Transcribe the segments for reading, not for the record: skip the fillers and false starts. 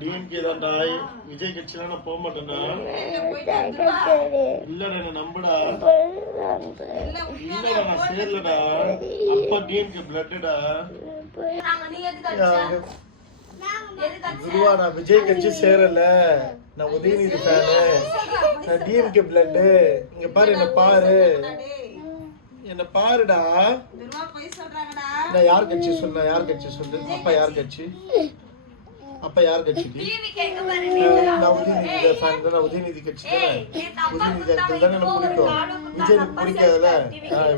DMK தான்டா. விஜய் கட்சியில நான் போக மாட்டேன்டா. இல்லடா என்ன நம்புடா. இல்லடா நான் சேரலடா. அப்பா டிஎம்கே பிளட்டடா. குருவா நான் விஜய் கட்சி சேரல. நான் உதயநிதி ஃபேனு. நான் டிஎம்கே பிளட்டு. இங்க பாரு என்ன பாரு. என்ன பாருடா. நான் யார் கட்சி சொன்ன? யார் கட்சி சொல்லு. அப்பா யார் கட்சி? அப்பா யார் கட்சி? நான் உதயநிதி ஃபேன் தான். நான் உதயநிதி கட்சி தானே. உதயநிதி அங்கிள் தானே எனக்கு பிடிக்கும். விஜய் எனக்கு பிடிக்காதுல்ல.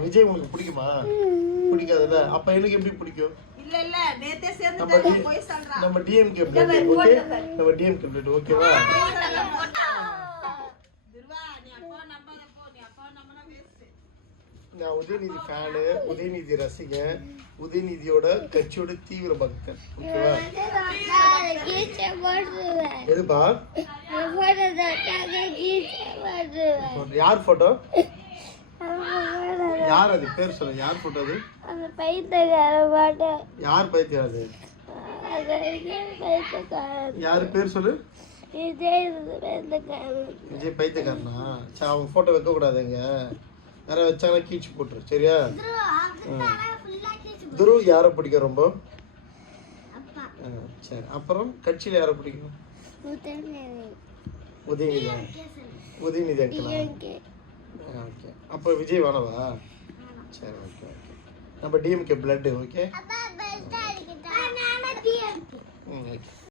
விஜய் உங்களுக்கு பிடிக்குமா? பிடிக்காதுல்ல. அப்ப எனக்கு எப்படி பிடிக்கும்? நம்ம டிஎம்கே பிளட். ஓகே நம்ம டிஎம்கே பிளட். ஓகேவா? நான் உதயநிதி ஃபேனு, உதயநிதி ரசிகன், உதயநிதியோட கட்சியோட தீவிர பக்தன். ஓகேவா? எதுப்பா? யார் போட்டோ? யார் அது? பேர் சொல்லு. யார் போட்டோ அது? யார் பைத்தியம் அது? யாரு பேர் சொல்லு. விஜய் பைத்தியக்காரனா? சரி அவங்க போட்டோ வைக்க கூடாதுங்க. யாராவது வச்சாங்கன்னா கீச்சு போட்டுரு. சரியா? துருவ் யாரை பிடிக்கும் ரொம்ப? சரி அப்புறம் கட்சியில யாரை பிடிக்கும்? உதயநிதி. உதயநிதி அங்கிளா? ஓகே அப்போ விஜய் வேணவா? சரி ஓகே ஓகே நம்ம டிஎம்கே பிளட். Okay okay